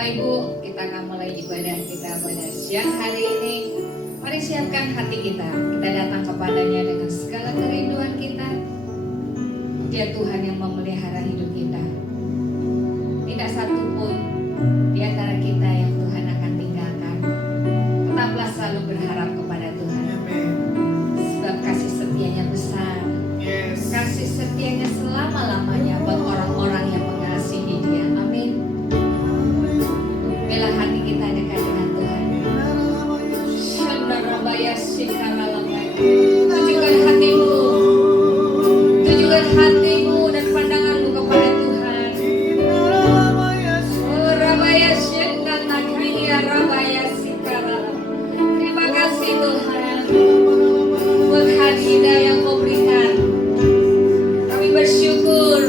Bapak Ibu, kita akan mulai ibadah kita pada siang hari ini. Mari siapkan hati kita. Kita datang kepadanya dengan segala kerinduan kita. Dia Tuhan yang memelihara hidup kita. Tidak satu pun di antara kita yang Tuhan akan tinggalkan. Tetaplah selalu berharap kepada Tuhan. Sebab kasih setianya besar. Kasih setianya selama-lamanya buat orang-orang yang mengasihi Dia. Amin. Bila hati kita dekat dengan Tuhan. Tunjukkan hatimu. Tunjukkan hatimu dan pandanganmu kepada Tuhan. Oh Rabaya Syendan Nakaya Rabaya Sikara. Terima kasih Tuhan buat hadiah yang kau berikan. Kami bersyukur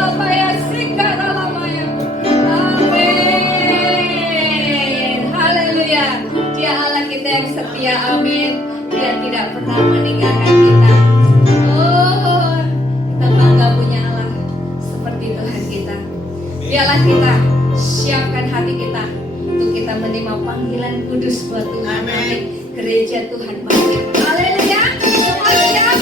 Lamaya Sikara Lamaya. Amin. Haleluya. Dia Allah kita yang setia. Amin. Dia tidak pernah meninggalkan kita. Oh, kita bangga punya Allah seperti Tuhan kita. Biarlah kita siapkan hati kita untuk kita menerima panggilan kudus buat Tuhan. Amin. Gereja Tuhan panggil. Haleluya. Haleluya.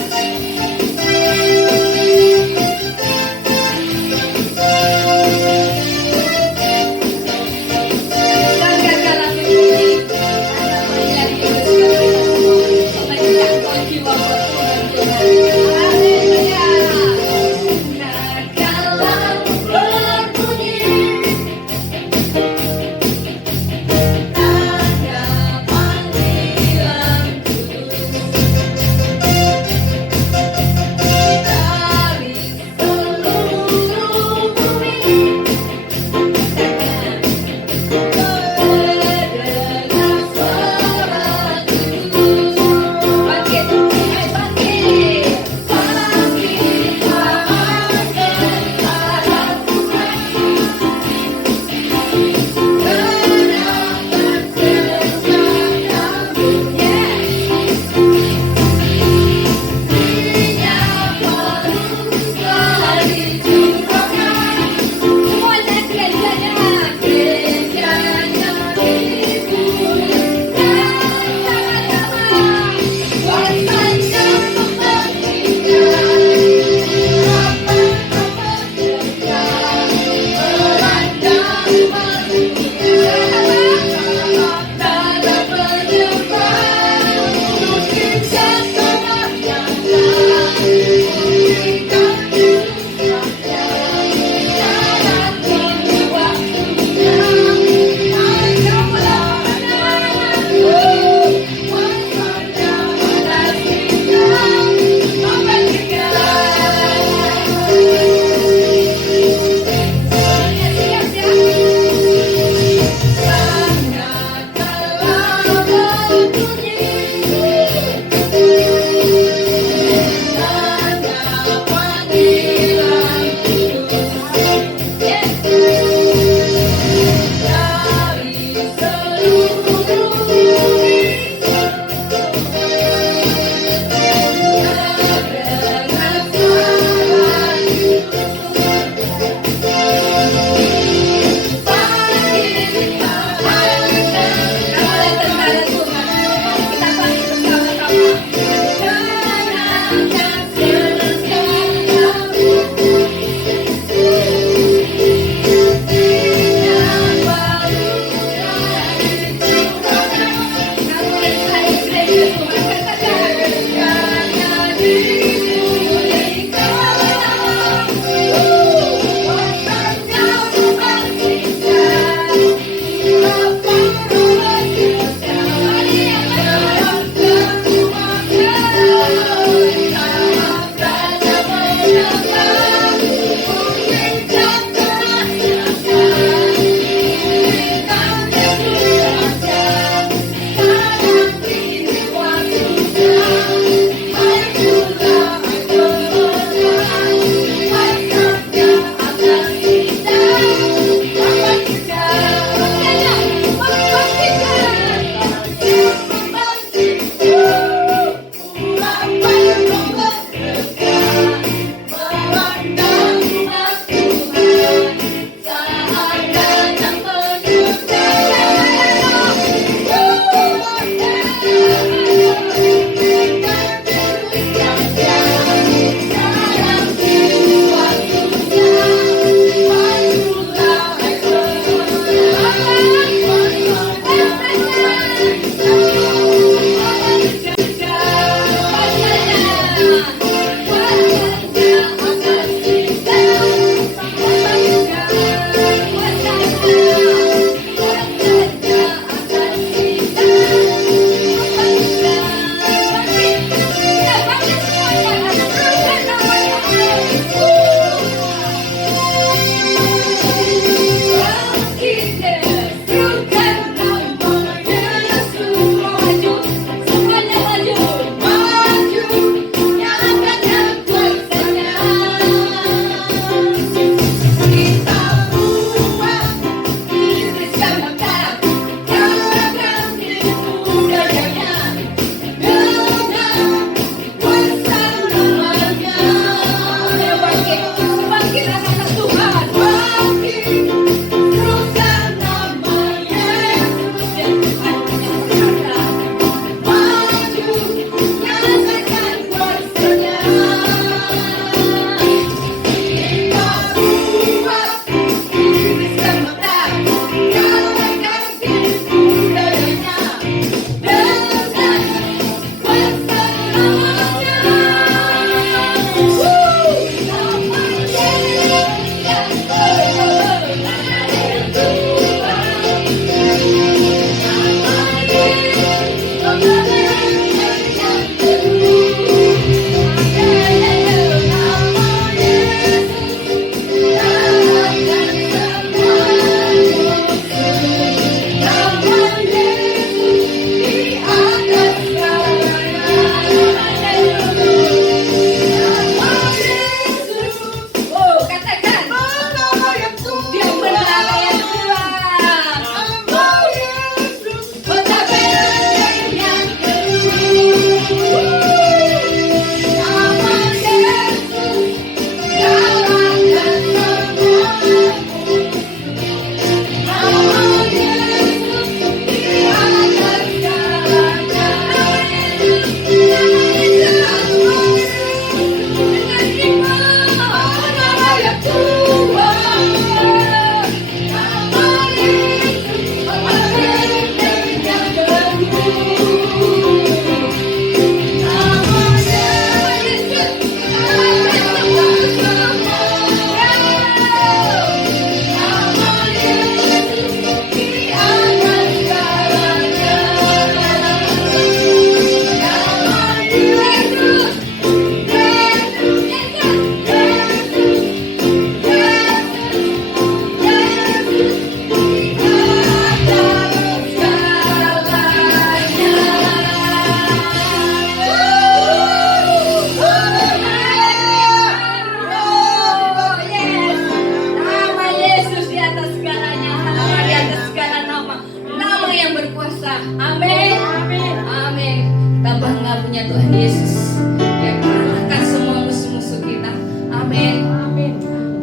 Amin. Amin. Amin. Kita bangga punya Tuhan Yesus yang mengalahkan semua musuh-musuh kita. Amin. Amin.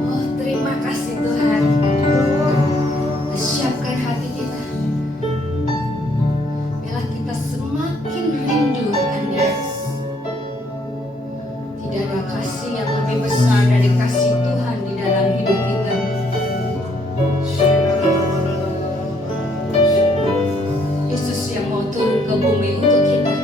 Oh, terima kasih Tuhan. Siapkan hati kita. Biarlah kita semakin rindu akan Yesus. Tidak ada kasih yang lebih besar dari kasih Tuhan di dalam hidup kita. Yesus yang mau turun ke bumi untuk kita.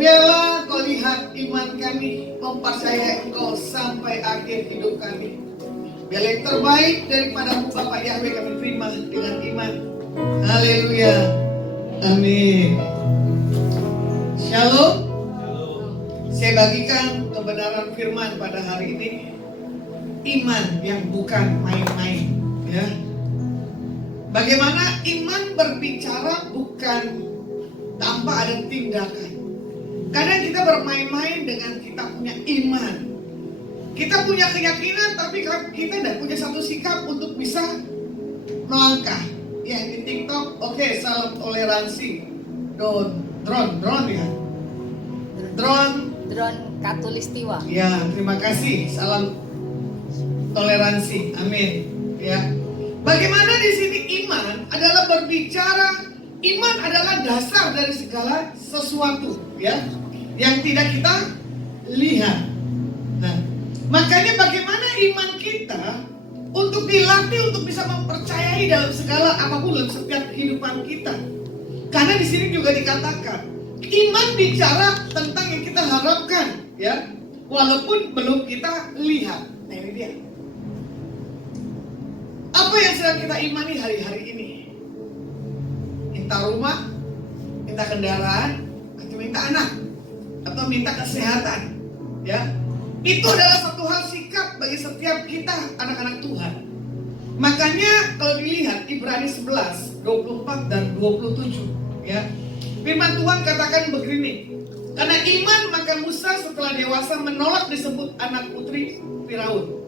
Biarlah Kau lihat iman kami, mempercayai Engkau sampai akhir hidup kami. Biarlah yang terbaik daripada-Mu Bapak Yahweh kami terima dengan iman. Haleluya. Amin. Shalom. Saya bagikan kebenaran firman pada hari ini. Iman yang bukan main-main, ya. Bagaimana iman berbicara bukan tanpa ada tindakan. Kadang kita bermain-main dengan kita punya iman. Kita punya keyakinan tapi kita tidak punya satu sikap untuk bisa melangkah. Ya, di TikTok, oke, salam toleransi. Drone ya. Drone Katulistiwa. Ya, terima kasih. Salam toleransi. Amin. Ya. Bagaimana di sini iman adalah berbicara, iman adalah dasar dari segala sesuatu, ya, yang tidak kita lihat. Nah, makanya bagaimana iman kita untuk dilatih untuk bisa mempercayai dalam segala apapun dalam setiap kehidupan kita. Karena di sini juga dikatakan iman bicara tentang yang kita harapkan, ya, walaupun belum kita lihat. Nah, ini dia. Apa yang sedang kita imani hari-hari ini? Minta rumah, minta kendaraan, atau minta anak, atau minta kesehatan, ya. Itu adalah satu hal sikap bagi setiap kita anak-anak Tuhan. Makanya kalau dilihat Ibrani 11, 24 dan 27, ya. Firman Tuhan katakan begini. Karena iman maka Musa setelah dewasa menolak disebut anak putri Firaun.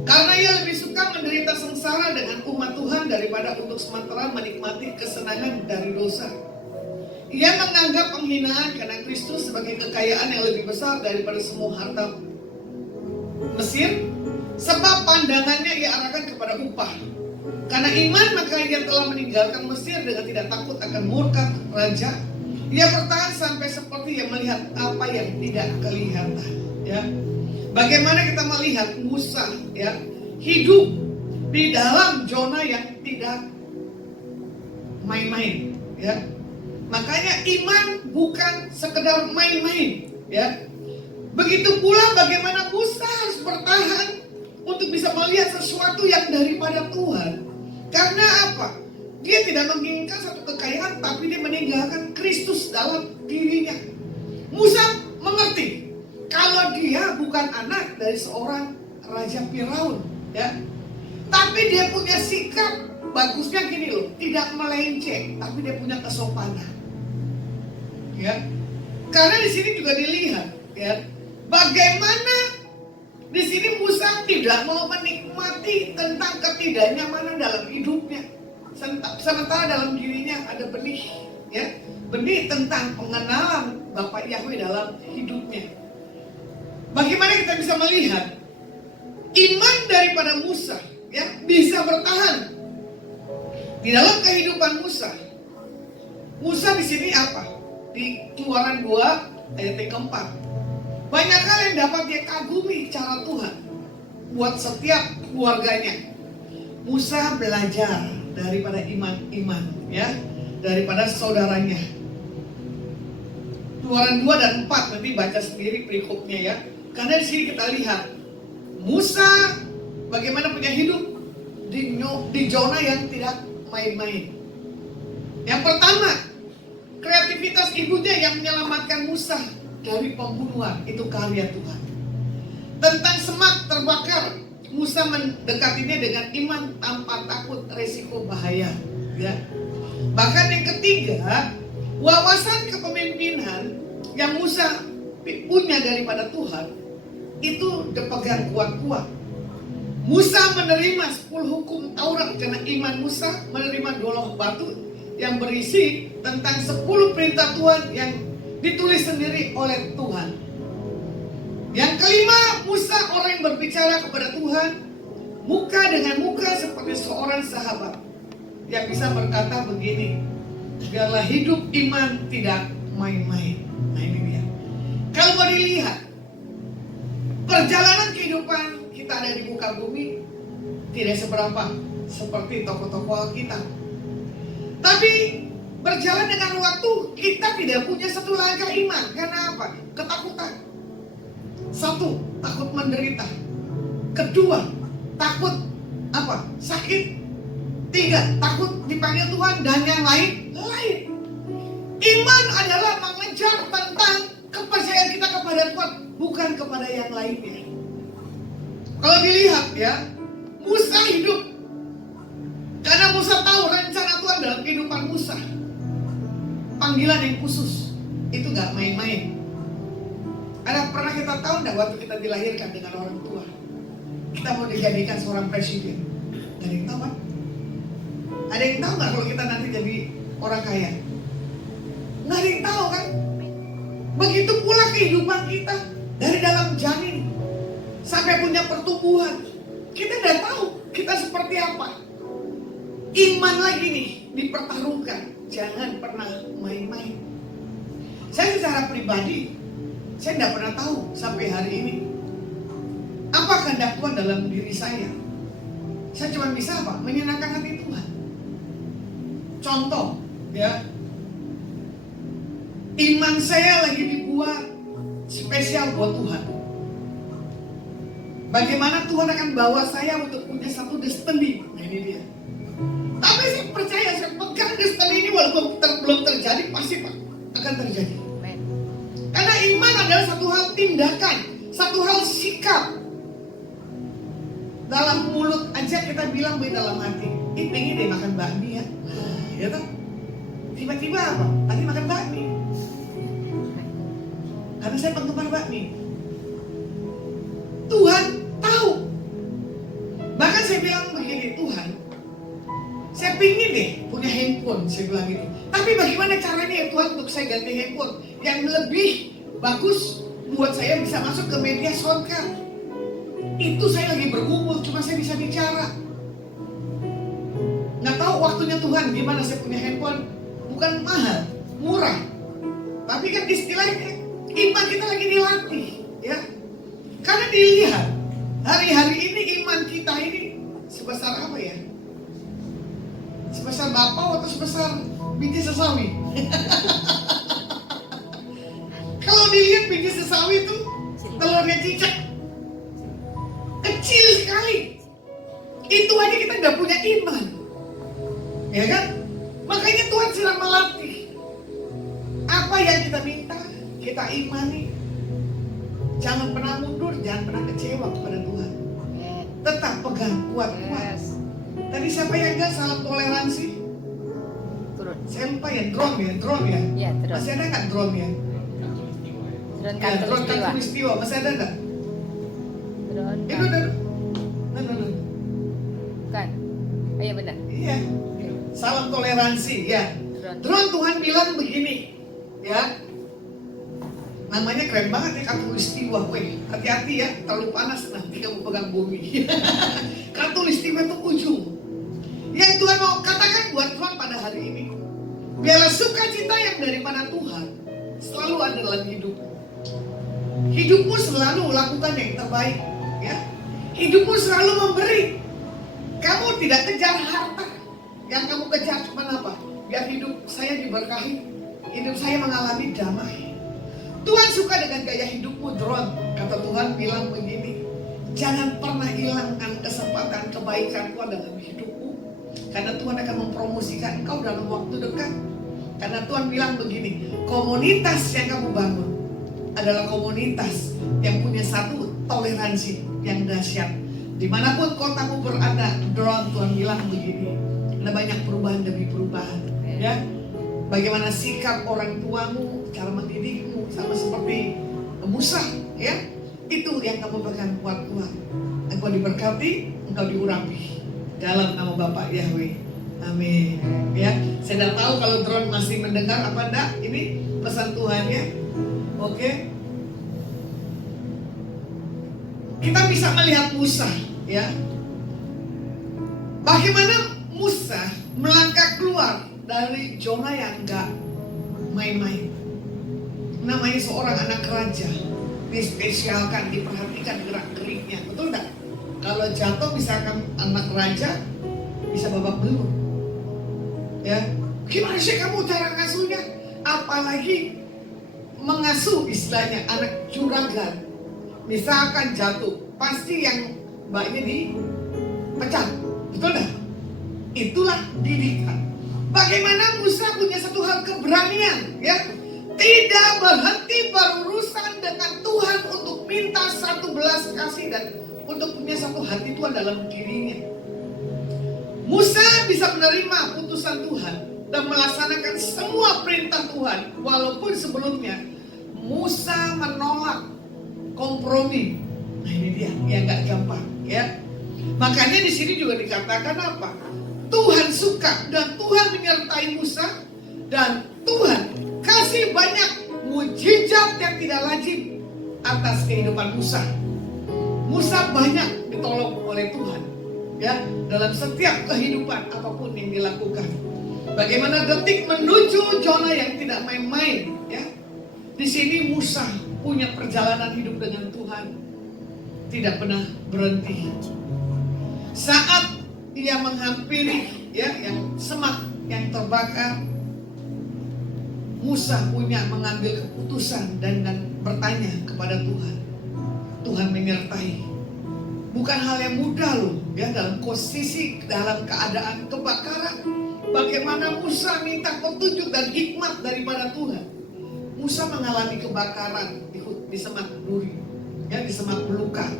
Karena ia lebih suka menderita sengsara dengan umat Tuhan daripada untuk sementara menikmati kesenangan dari dosa. Ia menganggap penghinaan karena Kristus sebagai kekayaan yang lebih besar daripada semua harta Mesir, sebab pandangannya ia arahkan kepada upah. Karena iman maka ia telah meninggalkan Mesir dengan tidak takut akan murka raja. Ia bertahan sampai seperti yang melihat apa yang tidak kelihatan, ya. Bagaimana kita melihat Musa, ya, hidup di dalam zona yang tidak main-main, ya. Makanya iman bukan sekedar main-main, ya. Begitu pula bagaimana Musa harus bertahan untuk bisa melihat sesuatu yang daripada Tuhan. Karena apa? Dia tidak menginginkan satu kekayaan, tapi dia meninggalkan Kristus dalam dirinya. Musa mengerti kalau dia bukan anak dari seorang Raja Firaun, ya. Tapi dia punya sikap, bagusnya gini loh, tidak melenceng, tapi dia punya kesopanan. Ya. Karena di sini juga dilihat, ya, bagaimana di sini Musa tidak mau menikmati tentang ketidaknyamanan dalam hidupnya. Sementara dalam dirinya ada benih, ya, benih tentang pengenalan Bapak Yahweh dalam hidupnya. Bagaimana kita bisa melihat iman daripada Musa, ya, bisa bertahan di dalam kehidupan Musa. Musa di sini apa? Di Keluaran 2 ayat yang keempat. Banyak hal yang dapat dia kagumi cara Tuhan buat setiap keluarganya. Musa belajar daripada iman-iman, ya, daripada saudaranya. Keluaran 2 dan 4 nanti baca sendiri berikutnya, ya. Karena di sini kita lihat Musa bagaimana punya hidup di zona yang tidak main-main. Yang pertama, kreativitas ibunya yang menyelamatkan Musa dari pembunuhan, itu karya Tuhan. Tentang semak terbakar, Musa mendekatinya dengan iman tanpa takut resiko bahaya, ya. Bahkan yang ketiga, wawasan kepemimpinan yang Musa punya daripada Tuhan itu dipegang kuat-kuat. Musa menerima 10 hukum Taurat karena iman Musa menerima 2 loh batu yang berisi tentang 10 perintah Tuhan yang ditulis sendiri oleh Tuhan. Yang kelima, Musa orang yang berbicara kepada Tuhan muka dengan muka seperti seorang sahabat yang bisa berkata begini, biarlah hidup iman tidak main-main. Nah, ini dia. Kalau mau dilihat perjalanan kehidupan kita ada di muka bumi tidak seberapa seperti tokoh-tokoh Alkitab. Tapi Berjalan dengan waktu, kita tidak punya satu langkah iman. Karena apa? Ketakutan. Satu, takut menderita. Kedua, takut apa? Sakit. Tiga, takut dipanggil Tuhan. Dan yang lain. Iman adalah mengejar tentang kepercayaan kita kepada Tuhan, bukan kepada yang lainnya. Kalau dilihat ya, Musa hidup karena Musa tahu rencana Tuhan dalam kehidupan Musa. Panggilan yang khusus, itu gak main-main. Pernah kita tahu gak waktu kita dilahirkan dengan orang tua, kita mau dijadikan seorang presiden? Gak ada yang tahu kan? Ada yang tahu gak kalau kita nanti jadi orang kaya? Gak ada yang tahu kan? Begitu pula kehidupan kita dari dalam janin sampai punya pertumbuhan, kita gak tahu kita seperti apa. Iman lagi nih dipertaruhkan. Jangan pernah main-main. Saya secara pribadi, saya tidak pernah tahu sampai hari ini apa kehendak Tuhan dalam diri saya. Saya cuma bisa apa? Menyenangkan hati Tuhan. Contoh, ya, iman saya lagi dibuat spesial buat Tuhan. Bagaimana Tuhan akan bawa saya untuk punya satu destiny. Nah ini dia. Tapi saya percaya, saya pegang destiny ini walaupun belum terjadi, pasti Pak akan terjadi. Karena iman adalah satu hal tindakan, satu hal sikap. Dalam mulut aja kita bilang dalam hati, pengen deh makan bakmi ya. Nah, ya kan? Tiba-tiba apa? Tadi makan bakmi. Karena saya penggemar bakmi. Tuhan tahu. Bahkan saya bilang begini, Tuhan, saya pingin deh punya handphone, saya bilang gitu. Tapi bagaimana caranya ya Tuhan untuk saya ganti handphone yang lebih bagus buat saya bisa masuk ke media sosial. Itu saya lagi bergumul, cuma saya bisa bicara. Nggak tahu waktunya Tuhan gimana saya punya handphone. Bukan mahal, murah. Tapi kan istilahnya iman kita lagi dilatih, ya. Karena dilihat hari-hari ini iman kita ini sebesar apa ya? Sebesar bapau atau sebesar biji sesawi? Kalau dilihat biji sesawi itu telurnya cicak, kecil sekali. Itu aja kita udah punya iman, ya kan? Makanya Tuhan sedang melatih. Apa yang kita minta, kita imani. Jangan pernah mundur, jangan pernah kecewa kepada Tuhan. Tetap pegang kuat-kuat. Tadi siapa yang enggak salam toleransi? Saya lupa ya, drone ya. Ya, drone. Masih ada nggak drone ya? Drone Ya, drone Katulistiwa. Katulistiwa. Masih ada nggak? Drone. Itu udah. No. Bukan. Oh iya benar. Iya. Salam toleransi ya. Drone Tuhan bilang begini, ya. Namanya keren banget ya, Katulistiwa. Weh, hati-hati ya, terlalu panas nanti kamu pegang bumi. Katulistiwa itu ujung. Yang Tuhan mau katakan buat Tuhan pada hari ini, biarlah sukacita yang daripada Tuhan selalu ada dalam hidupmu. Hidupmu selalu lakukan yang terbaik, ya. Hidupmu selalu memberi. Kamu tidak kejar harta. Yang kamu kejar cuma apa? Biar hidup saya diberkahi, hidup saya mengalami damai. Tuhan suka dengan gaya hidupmu, drone. Kata Tuhan bilang begini, jangan pernah hilangkan kesempatan kebaikan Tuhan dalam hidupmu. Karena Tuhan akan mempromosikan engkau dalam waktu dekat. Karena Tuhan bilang begini, komunitas yang kamu bangun adalah komunitas yang punya satu toleransi yang dahsyat. Dimanapun kotamu berada, drone, Tuhan bilang begini, ada banyak perubahan demi perubahan, ya. Bagaimana sikap orang tuamu, cara mendidikmu, sama seperti Musa, ya. Itu yang kamu pegang kuat Tuhan. Engkau diberkati, engkau diurapi dalam nama Bapak Yahweh. Amin. Ya, saya tidak tahu kalau drone masih mendengar apa enggak. Ini pesan Tuhannya. Oke. Kita bisa melihat Musa, ya. Bagaimana Musa melangkah keluar dari zona yang enggak main-main. Namanya seorang anak raja, dispesialkan, diperhatikan gerak-geriknya, betul enggak? Kalau jatuh misalkan anak raja bisa babak belur, ya. Gimana sih kamu cara ngasuhnya? Apalagi mengasuh istilahnya anak juragan. Misalkan jatuh, pasti yang mbaknya dipecat. Betul dah? Itulah didikan. Bagaimana Musa punya satu hal keberanian, ya? Tidak berhenti berurusan dengan Tuhan untuk minta satu belas kasih dan untuk punya satu hati Tuhan dalam dirinya. Musa bisa menerima putusan Tuhan dan melaksanakan semua perintah Tuhan, walaupun sebelumnya Musa menolak kompromi. Nah ini dia yang gak gampang, ya. Makanya di sini juga dikatakan apa? Tuhan suka dan Tuhan menyertai Musa dan Tuhan kasih banyak mujizat yang tidak lazim atas kehidupan Musa. Musa banyak ditolong oleh Tuhan, ya, dalam setiap kehidupan apapun yang dilakukan. Bagaimana detik menuju zona yang tidak main-main, ya. Di sini Musa punya perjalanan hidup dengan Tuhan, tidak pernah berhenti. Saat dia menghampiri, ya, yang semak yang terbakar, Musa punya mengambil keputusan dan bertanya kepada Tuhan. Tuhan menyertai. Bukan hal yang mudah loh, ya, dalam posisi dalam keadaan kebakaran. Bagaimana Musa minta petunjuk dan hikmat daripada Tuhan. Musa mengalami kebakaran di semak duri, ya, di semak belukar.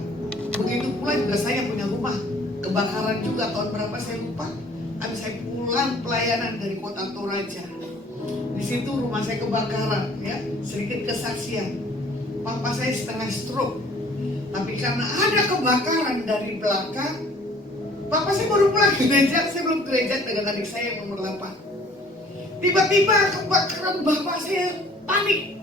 Begitu pula juga saya punya rumah kebakaran juga tahun berapa saya lupa. Habis saya pulang pelayanan dari kota Toraja. Di situ rumah saya kebakaran, ya, sedikit kesaksian. Papa saya setengah stroke. Tapi karena ada kebakaran dari belakang, papa saya baru pulang gereja, saya belum gereja dengan adik saya yang nomor 8. Tiba-tiba kebakaran bapak saya panik.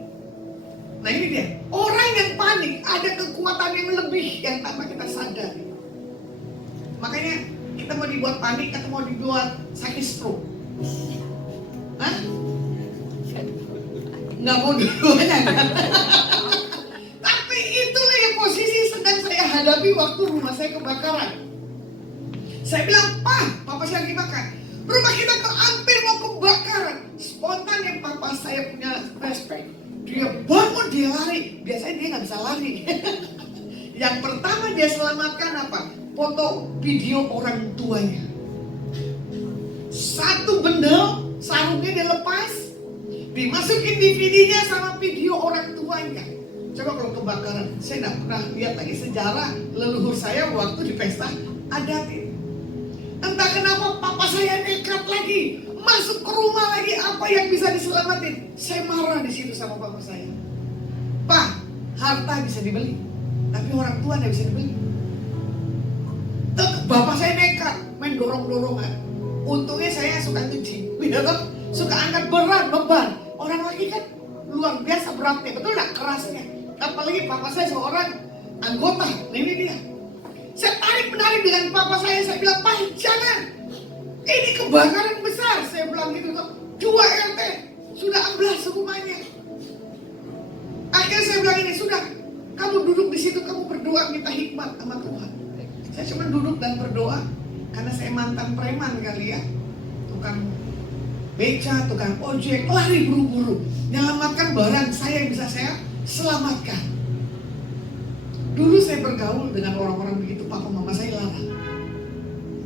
Nah ini dia, orang yang panik ada kekuatan yang lebih yang tanpa kita sadari. Makanya kita mau dibuat panik atau mau dibuat sakit stroke? Hah? Nggak mau dua-duanya kan? Tapi itulah yang posisi sedang saya hadapi waktu rumah saya kebakaran. Saya bilang, papa saya lagi makan. Rumah kita hampir mau kebakaran. Spontan yang papa saya punya respect. Dia bangun, dia lari. Biasanya dia nggak bisa lari. Yang pertama dia selamatkan apa? Foto video orang tuanya. Satu bendel, sarungnya dia lepas, dimasukin DVD-nya sama video orang tuanya. Coba kalau kebakaran, saya tidak pernah lihat lagi sejarah leluhur saya waktu di pesta adat ini. Entah kenapa papa saya nekat lagi, masuk ke rumah lagi, apa yang bisa diselamatin. Saya marah di situ sama papa saya. Pak, harta bisa dibeli, tapi orang tua tidak bisa dibeli. Bapak saya nekat, main dorong-dorongan. Untungnya saya suka nge-gym, suka angkat berat, beban. Orang lagi kan luar biasa beratnya, betul gak? Kerasnya. Apalagi papa saya seorang anggota. Nah ini dia. Saya tarik-menarik dengan papa saya bilang, Pak jangan. Ini kebakaran besar. Saya bilang gitu, 2 RT sudah amblas rumahnya. Akhirnya saya bilang ini, sudah. Kamu duduk di situ, kamu berdoa minta hikmat sama Tuhan. Saya cuma duduk dan berdoa. Karena saya mantan preman kali ya. Tukang beca, tukang ojek, lari buru-buru. Menyelamatkan barang saya yang bisa saya selamatkan. Dulu saya bergaul dengan orang-orang begitu, papa mama saya larang.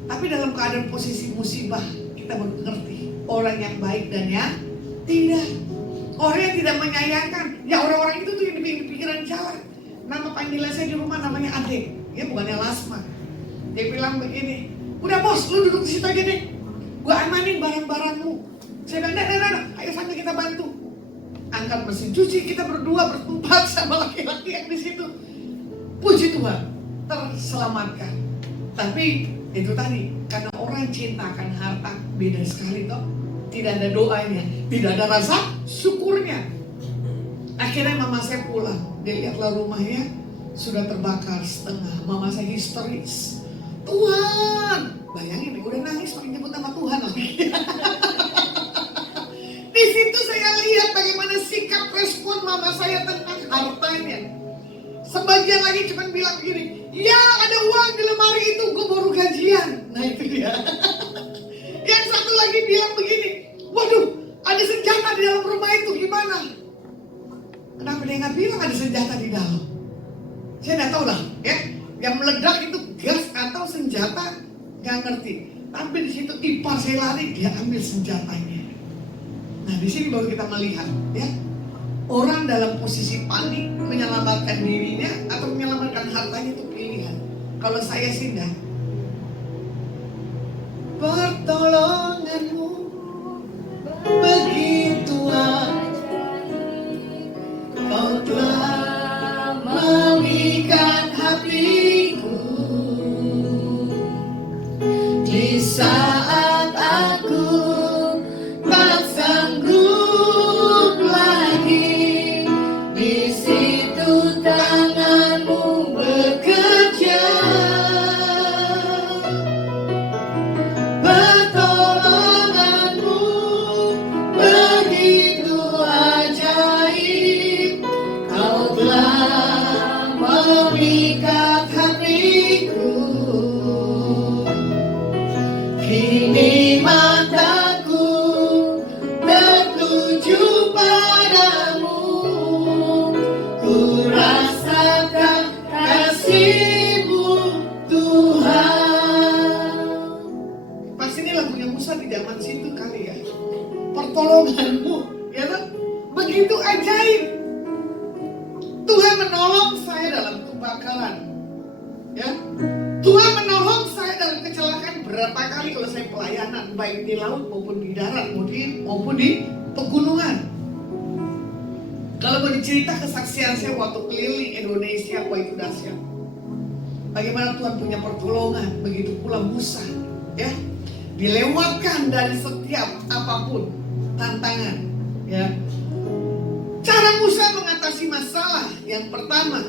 Tapi dalam keadaan posisi musibah, kita baru mengerti orang yang baik dan yang tidak. Orang yang tidak menyayangkan, ya orang-orang itu tuh yang di pikiran jalan. Nama panggilan saya di rumah namanya Ade, ya bukannya Lasma. Dia bilang begini, udah bos, lu duduk di situ aja deh. Gua amanin barang-barangmu. Saya bilang, nah, ayo sambil kita bantu. Angkat mesin cuci, kita berdua berempat sama laki-laki yang di situ. Puji Tuhan, terselamatkan. Tapi itu tadi, karena orang cinta akan harta, beda sekali toh. Tidak ada doanya, tidak ada rasa syukurnya. Akhirnya mama saya pulang, dia lihatlah rumahnya sudah terbakar setengah. Mama saya histeris. Tuhan, bayangin udah nangis pakai nyebut nama Tuhan lagi. Di situ saya lihat bagaimana sikap respon mama saya tentang hartanya. Sebagian lagi cuma bilang begini, ya ada uang di lemari itu, gue baru gajian. Nah itu dia. Yang satu lagi bilang begini, Waduh, ada senjata di dalam rumah itu, gimana? Kenapa dia nggak bilang ada senjata di dalam? Saya nggak tahu lah, ya. Yang meledak itu gas atau senjata, nggak ngerti. Tapi di situ ipar saya lari, dia ambil senjatanya. Nah, di sini baru kita melihat, ya, orang dalam posisi panik menyelamatkan dirinya atau menyelamatkan hartanya itu pilihan. Kalau saya sih enggak. Pertolonganmu begitu ajaib, kau telah memikat hatiku. Di saat aku tak sanggup lagi, di situ tanganmu bekerja. Pertolonganmu begitu ajaib, kau telah memikat hatiku. Kini mataku tertuju padamu, ku rasakan kasih-Mu Tuhan. Pasti ini lagunya Musa di zaman situ kali ya. Pertolonganmu, ya kan? Begitu ajaib. Tuhan menolong saya dalam kebakaran, ya. Tuhan menolong saya dalam kecelakaan berapa kali kalau saya pelayanan, baik di laut maupun di darat, maupun di pegunungan. Kalau mau dicerita kesaksian saya waktu keliling Indonesia, wah itu dahsyat. Bagaimana Tuhan punya pertolongan, begitu pula Musa, ya, dilewatkan dari setiap apapun tantangan, ya. Cara Musa mengatasi masalah yang pertama,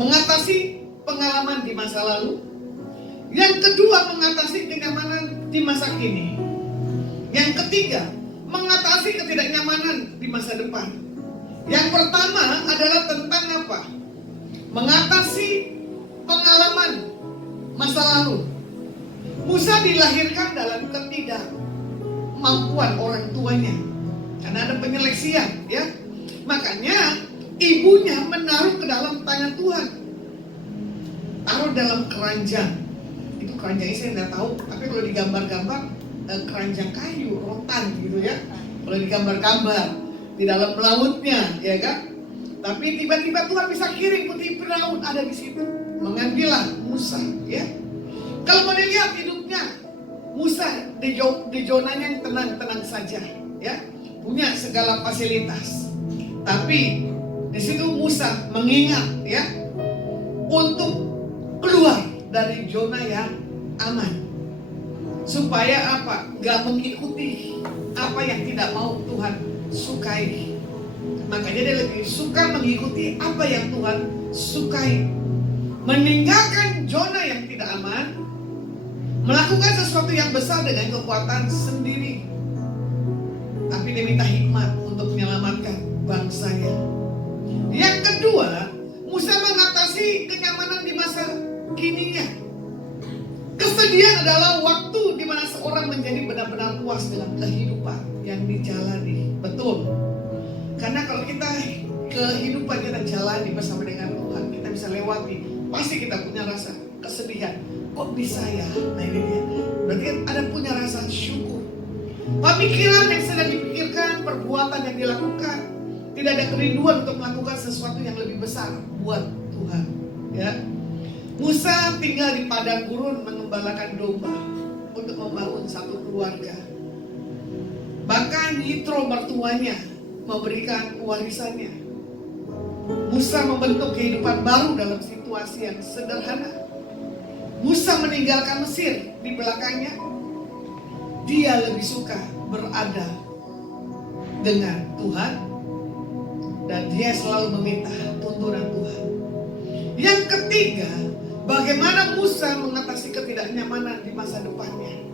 mengatasi pengalaman di masa lalu. Yang kedua, mengatasi kenyamanan di masa kini. Yang ketiga, mengatasi ketidaknyamanan di masa depan. Yang pertama adalah tentang apa? Mengatasi pengalaman masa lalu. Musa dilahirkan dalam ketidakmampuan orang tuanya, karena ada penyeleksian, ya. Makanya ibunya menaruh ke dalam tangan Tuhan, taruh dalam keranjang. Itu keranjangnya saya nggak tahu, tapi kalau digambar-gambar keranjang kayu, rotan gitu ya. Kalau digambar-gambar di dalam lautnya, ya kan. Tapi tiba-tiba Tuhan bisa kirim putih Firaun ada di situ, mengambillah Musa, ya. Kalau mau dilihat hidupnya Musa di zonanya yang tenang-tenang saja, ya, punya segala fasilitas. Tapi di situ Musa mengingat, ya, untuk keluar dari zona yang aman, supaya apa? Gak mengikuti apa yang tidak mau Tuhan sukai. Makanya dia lebih suka mengikuti apa yang Tuhan sukai, meninggalkan zona yang tidak aman, melakukan sesuatu yang besar dengan kekuatan sendiri. Tapi dia minta hikmat untuk menyelamatkan bangsanya. Yang kedua, Musa mengatasi kenyamanan di masa kininya. Kesedihan adalah waktu di mana seorang menjadi benar-benar puas dengan kehidupan yang dijalani. Betul. Karena kalau kita kehidupan kita jalani bersama dengan Tuhan, kita bisa lewati, pasti kita punya rasa kesedihan. Kok bisa ya? Nah ini dia. Berarti kan ada punya rasa syukur. Pemikiran yang sedang dipikirkan, perbuatan yang dilakukan, tidak ada kerinduan untuk melakukan sesuatu yang lebih besar buat Tuhan, ya. Musa tinggal di padang gurun mengembalakan domba untuk membangun satu keluarga. Bahkan Yitro mertuanya memberikan warisannya. Musa membentuk kehidupan baru dalam situasi yang sederhana. Musa meninggalkan Mesir di belakangnya. Dia lebih suka berada dengan Tuhan, dan dia selalu meminta tuntunan Tuhan. Yang ketiga, bagaimana Musa mengatasi ketidaknyamanan di masa depannya.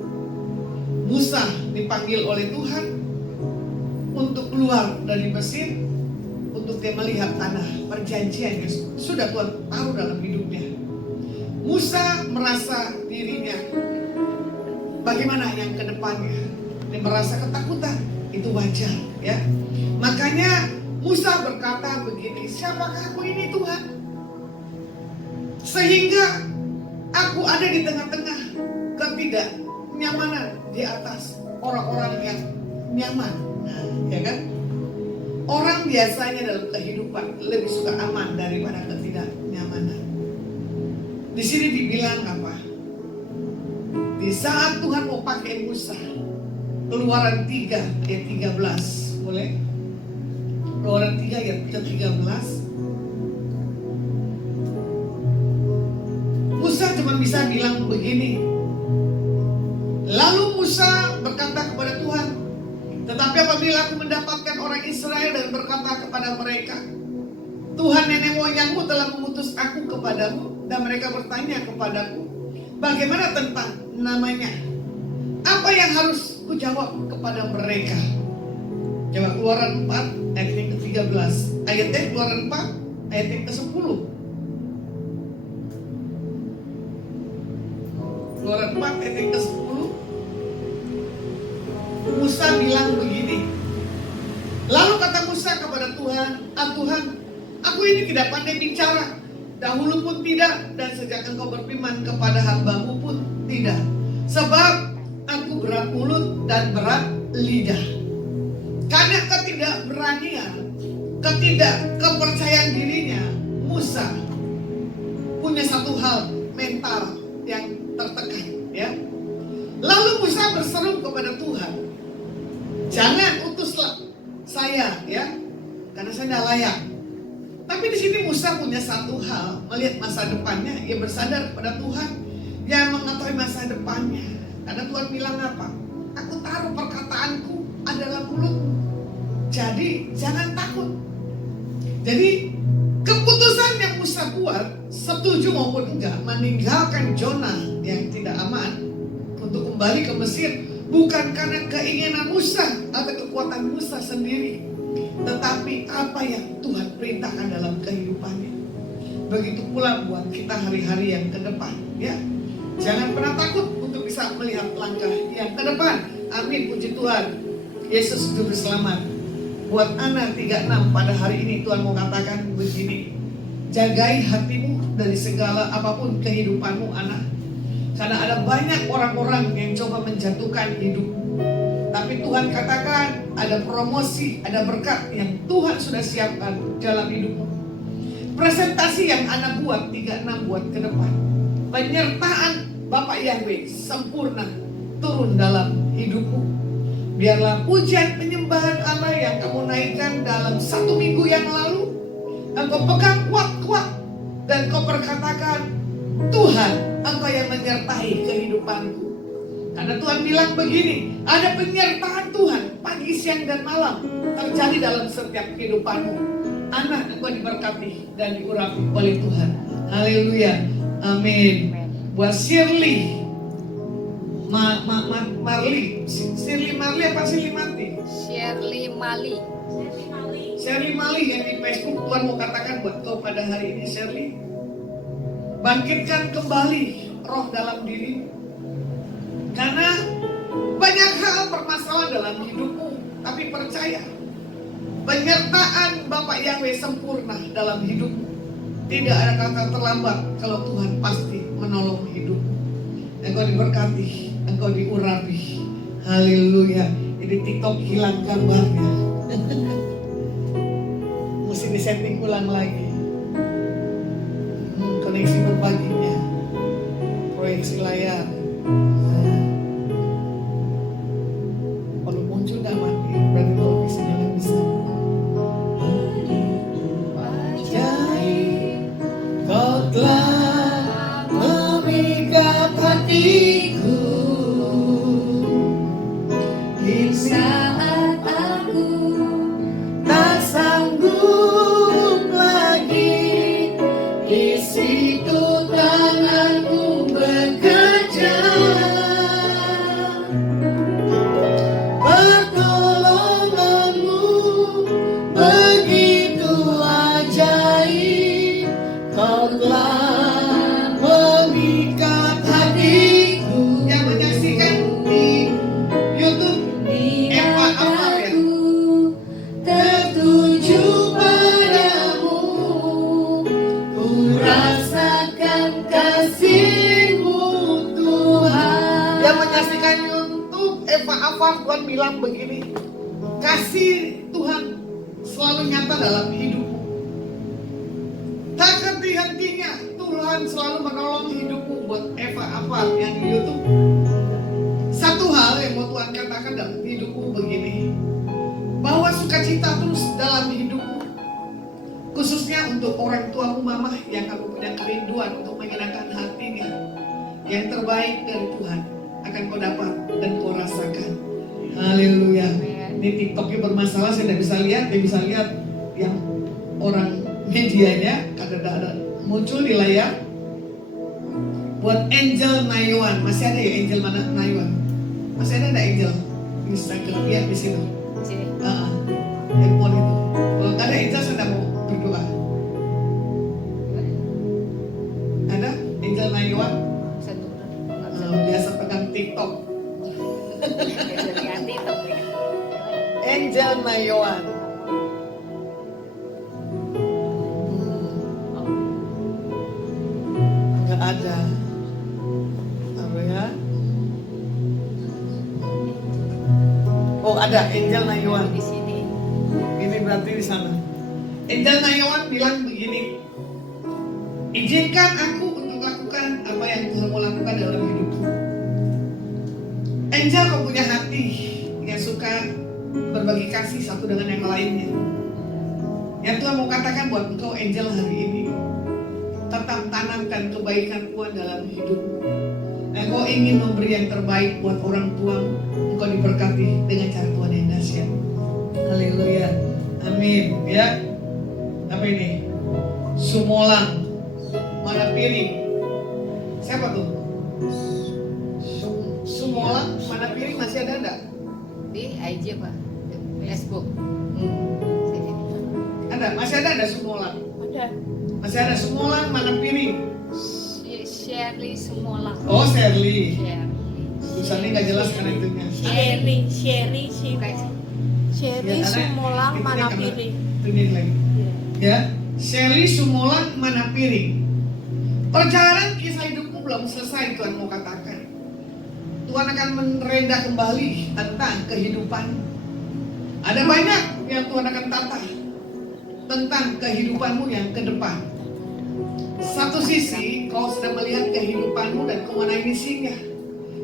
Musa dipanggil oleh Tuhan untuk keluar dari Mesir, untuk dia melihat tanah perjanjian yang sudah Tuhan taruh dalam hidupnya. Musa merasa dirinya bagaimana yang ke depannya. merasa ketakutan, itu wajar ya. Makanya Musa berkata begini, siapakah aku ini Tuhan? Sehingga aku ada di tengah-tengah ketidaknyamanan di atas orang-orang yang nyaman. Nah, ya kan? Orang biasanya dalam kehidupan lebih suka aman daripada ketidaknyamanan. Di sini dibilang apa? Di saat Tuhan mau pakai Musa, Keluaran 3 ayat 13, boleh? Keluaran 3 ayat 13. Musa cuma bisa bilang begini. Lalu Musa berkata kepada Tuhan, tetapi apabila aku mendapatkan orang Israel dan berkata kepada mereka, Tuhan nenek moyangmu telah mengutus aku kepadamu, dan mereka bertanya kepadaku, bagaimana tentang namanya? Apa yang harus kujawab kepada mereka? Coba Keluaran 4 ayat yang ke-13. Ayatnya Keluaran 4 ayat yang ke-10. Keluaran 4 ayat yang ke-10. Musa bilang begini. Lalu kata Musa kepada Tuhan, Tuhan, aku ini tidak pandai bicara, dahulu pun tidak, dan sejak engkau berfirman kepada hambamu pun tidak. Sebab aku berat mulut dan berat lidah. Karena ketidakberanian, kepercayaan dirinya, Musa punya satu hal mental yang tertekan, ya. Lalu Musa berseru kepada Tuhan, jangan utuslah saya, ya, karena saya tidak layak. Tapi di sini Musa punya satu hal, melihat masa depannya, ia bersandar kepada Tuhan yang mengetahui masa depannya. Karena Tuhan bilang apa? Aku taruh perkataanku adalah mulutmu. Jadi jangan takut. Jadi keputusan yang Musa buat, setuju maupun enggak, meninggalkan zona yang tidak aman untuk kembali ke Mesir, bukan karena keinginan Musa atau kekuatan Musa sendiri, tetapi apa yang Tuhan perintahkan dalam kehidupannya. Begitu pula buat kita hari-hari yang ke depan, ya. Jangan pernah takut untuk bisa melihat langkah yang ke depan. Amin, puji Tuhan. Yesus Juru Selamat. Buat anak 36 pada hari ini Tuhan mau katakan begini. Jagai hatimu dari segala apapun kehidupanmu anak. Karena ada banyak orang-orang yang coba menjatuhkan hidupmu. Tapi Tuhan katakan ada promosi, ada berkat yang Tuhan sudah siapkan dalam hidupmu. Presentasi yang anak buat 36 buat ke depan. Penyertaan Bapak Yahweh sempurna turun dalam hidupmu. Biarlah pujian penyembahan Allah yang kamu naikkan dalam 1 minggu yang lalu, engkau pegang kuat-kuat dan kau berkatakan, Tuhan, engkau yang menyertai kehidupanku. Karena Tuhan bilang begini, ada penyertaan Tuhan pagi, siang, dan malam terjadi dalam setiap kehidupanmu. Anak, engkau diberkati dan diurapi oleh Tuhan. Haleluya, amin. Buat Shirley Marley, Shirley Marley apa Shirley Mati? Shirley Mali. Shirley Mali yang di Facebook, Tuhan mau katakan buat kau pada hari ini, Shirley, bangkitkan kembali roh dalam diri. Karena banyak hal permasalahan dalam hidupmu, tapi percaya penyertaan Bapak Yahweh sempurna dalam hidupmu. Tidak ada kata terlambat kalau Tuhan pasti menolong hidupmu. Engkau diberkati, engkau diurapi. Haleluya. Jadi TikTok hilang gambarnya. Mesti disetting ulang lagi. Koneksi berbaginya, proyeksi layar. Kalau muncul gak mati, berarti kalau bisa jalan bisa. Kau telah memikat hatiku di saat aku tak sanggup lagi. Di situ tanganmu bekerja bilang begini, kasih Tuhan selalu nyata dalam hidupmu. Tak henti-hentinya Tuhan selalu menolong hidupmu. Buat Eva apa yang di YouTube, satu hal yang mau Tuhan katakan dalam hidupmu begini, bahwa sukacita terus dalam hidupmu, khususnya untuk orang tuamu mama yang kamu punya kerinduan untuk menyenangkan hatinya. Yang terbaik dari Tuhan akan kau dapat dan kau rasakan. Haleluya. Ini TikToknya bermasalah, saya tidak bisa lihat. Saya bisa lihat yang orang medianya ada muncul di layar. Buat Angel Nayuan, masih ada ya Angel mana Nayuan? Masih ada enggak Angel? Instagram ya di situ. Sini. Handphone itu. Kalau nggak ada Angel, saya mau berdoa. Ada Angel Nayuan? Satu. Biasa pegang TikTok. Ganti tapi. Angel Nayuan. Nggak ada. Apa ya? Oh ada Angel Nayuan. Di sini. Ini berarti di sana. Angel Nayuan bilang begini, izinkan aku untuk lakukan apa yang Tuhan mau lakukan dalam hidupku. Angel, kau punya hati yang suka berbagi kasih satu dengan yang lainnya. Yang Tuhan mau katakan buat engkau Angel hari ini, tetap tanamkan kebaikan Tuhan dalam hidupmu. Engkau ingin memberi yang terbaik buat orang tuamu, engkau diberkati dengan cara Tuhan yang dahsyat. Haleluya. Amin. Ya. Apa ini? Sumolang. Mana piring? Siapa tuh? Sumolang, mana piring masih ada enggak? Di IG apa? Facebook. Sini. Ada, masih ada Sumolang. Ada. Masih ada Sumolang, mana piring? Shirley Sumolang. Oh, Shirley. Shirley. Tulisannya nggak jelas kan itunya. Sherry Sumolang mana pilih. Tunin lagi. Ya, Shirley Sumolang mana piring. Perjalanan kisah hidupmu belum selesai, Tuhan mau katakan. Tuhan akan merendah kembali tentang kehidupan. Ada banyak yang Tuhan akan tata tentang kehidupanmu yang ke depan. Satu sisi kau sedang melihat kehidupanmu dan kemana ini singgah.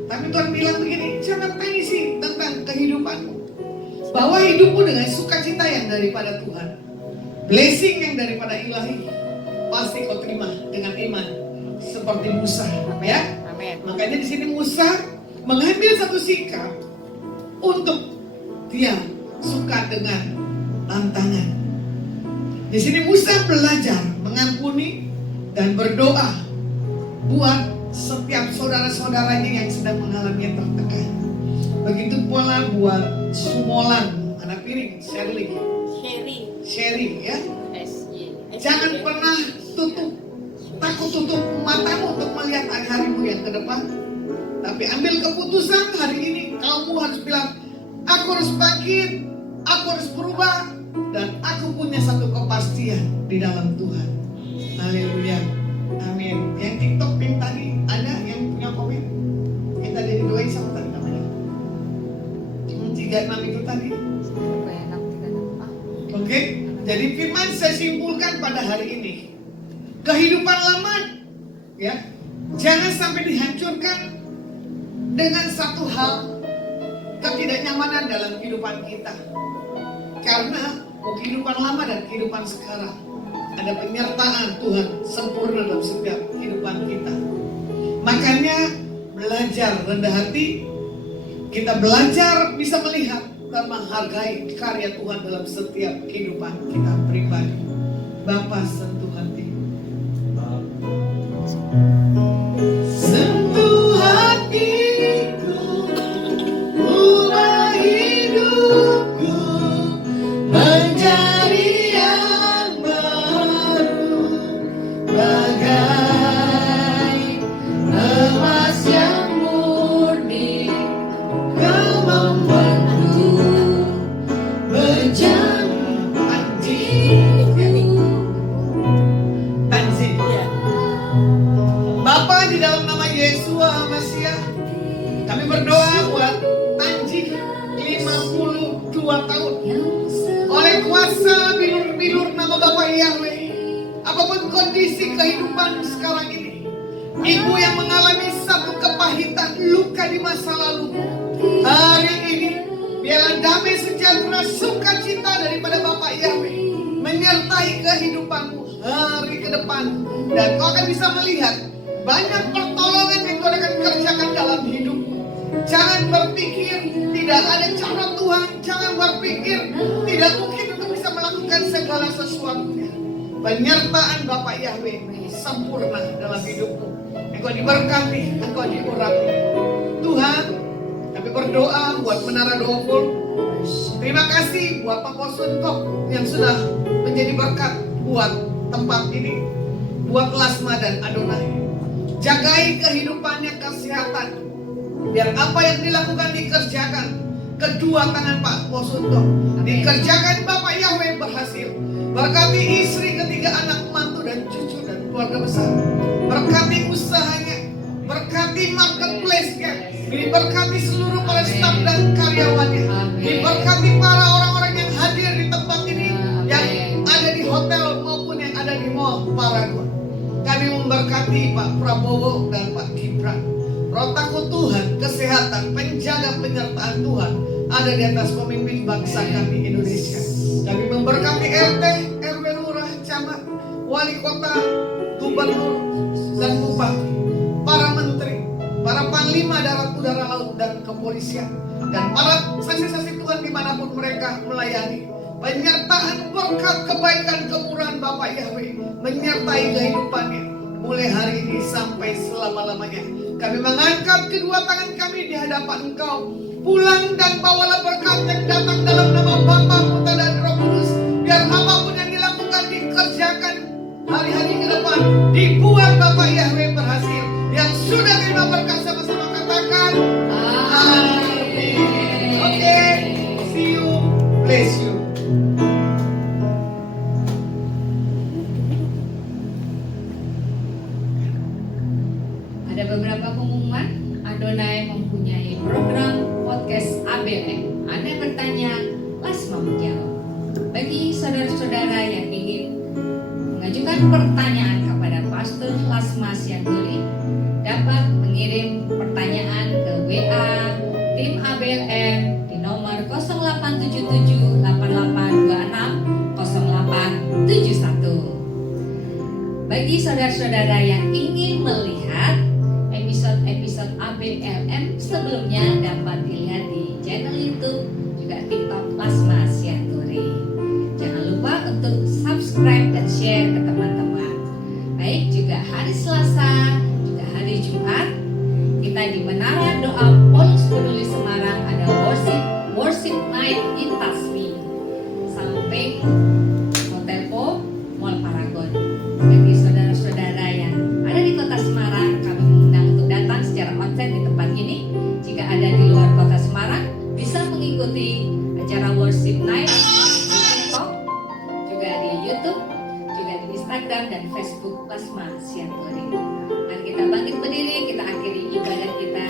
Tapi Tuhan bilang begini, jangan tangisi tentang kehidupanmu. Bawa hidupmu dengan sukacita yang daripada Tuhan. Blessing yang daripada ilahi pasti kau terima dengan iman seperti Musa, ya. Amin. Makanya di sini Musa mengambil satu sikap untuk dia suka dengan tantangan. Di sini Musa belajar mengampuni dan berdoa buat setiap saudara-saudaranya yang sedang mengalami yang tertekan. Begitu pula buat Sumolang, anak piring, Sherry, ya. SY. Jangan pernah takut tutup matamu untuk melihat hari-harimu yang ke depan. Tapi ambil keputusan hari ini, kamu harus bilang, aku harus bangkit, aku harus berubah, dan aku punya satu kepastian di dalam Tuhan. Haleluya. Amin. Yang TikTok yang tadi ada yang punya komen? Yang tadi didoain sama tadi namanya? 36 itu tadi. Oke. Jadi firman saya simpulkan pada hari ini. Kehidupan lama, ya, jangan sampai dihancurkan dengan satu hal ketidaknyamanan dalam kehidupan kita. Karena kehidupan lama dan kehidupan sekarang ada penyertaan Tuhan sempurna dalam setiap kehidupan kita. Makanya belajar rendah hati, kita belajar bisa melihat dan menghargai karya Tuhan dalam setiap kehidupan kita pribadi. Bapa sentuh hati. Sentuh hatiku, ubah hidupku menjadi yang baru, bagai emas yang murni. Kau membuatku menjadi hatiku. kondisi kehidupan sekarang ini. Ibu yang mengalami satu kepahitan, luka di masa lalu. Hari ini, biarlah damai sejahtera, sukacita daripada Bapak Yahweh menyertai kehidupanmu hari ke depan. Dan kau akan bisa melihat banyak pertolongan yang kau akan kerjakan dalam hidupmu. Jangan berpikir tidak ada cara Tuhan. Jangan berpikir tidak mungkin untuk bisa melakukan segala sesuatunya. Penyertaan Bapak Yahweh sempurna dalam hidupmu. Engkau diberkati, engkau diurapi. Tuhan, kami berdoa buat Menara Doa. Terima kasih buat Pak Posuntok yang sudah menjadi berkat buat tempat ini, buat Lasma dan Adonai. Jagai kehidupannya, kesehatan, biar apa yang dilakukan dikerjakan. Kedua tangan Pak Posuntok dikerjakan, Bapak Yahweh berhasil. Berkati istri, ketiga anak, mantu dan cucu dan keluarga besar. Berkati usahanya, berkati marketplace-nya, diberkati seluruh para staf dan karyawannya, diberkati para orang-orang yang hadir di tempat ini, yang ada di hotel maupun yang ada di mall Paragon. Kami memberkati Pak Prabowo dan Pak Gibran. Rotaku Tuhan, kesehatan, penjaga penyertaan Tuhan ada di atas pemimpin bangsa kami Indonesia. Kami memberkati RT, RW, lurah, camat, wali kota, gubernur, dan bupati, para menteri, para panglima darat, udara, laut, dan kepolisian, dan para saksi-saksi Tuhan dimanapun mereka melayani. Penyertaan berkat kebaikan kemurahan Bapak Yahweh menyertai kehidupannya mulai hari ini sampai selama-lamanya. Kami mengangkat kedua tangan kami di hadapan Engkau. Pulang dan bawalah berkat yang datang dalam nama Bapa, Putra dan Roh Kudus. Biar apapun yang dilakukan dikerjakan hari-hari ke depan, dibuat Bapak Yahweh berhasil. Yang sudah terima berkat sama-sama katakan amin. Oke, see you, bless you. Ada beberapa pengumuman. Adonai mempunyai program podcast ABM. Anda bertanya, Lasma menjawab. Bagi saudara-saudara yang ingin mengajukan pertanyaan kepada Pastor Lasma Sianturi, dapat mengirim pertanyaan ke WA tim ABLM di nomor 0877 8826 0871. Bagi saudara-saudara yang ingin melihat episode ABLM sebelumnya, dapat dilihat di channel YouTube juga TikTok Lasma Sianturi. Jangan lupa untuk subscribe dan share ke teman-teman. Baik, juga hari Selasa, juga hari Jumat, kita di Menara Doa Polus Peduli Semarang ada worship night in Tasmi sampai Hotel Po Mall Paragon. Bagi saudara-saudara yang ada di Kota Semarang, kami mengundang untuk datang secara onsite di tempat ini. Jika ada di luar Kota Semarang, bisa mengikuti acara worship night di TikTok, juga di YouTube, juga di Instagram dan Facebook Lasma Sianturi. Mari kita bangkit berdiri, kita akhiri ibadah kita.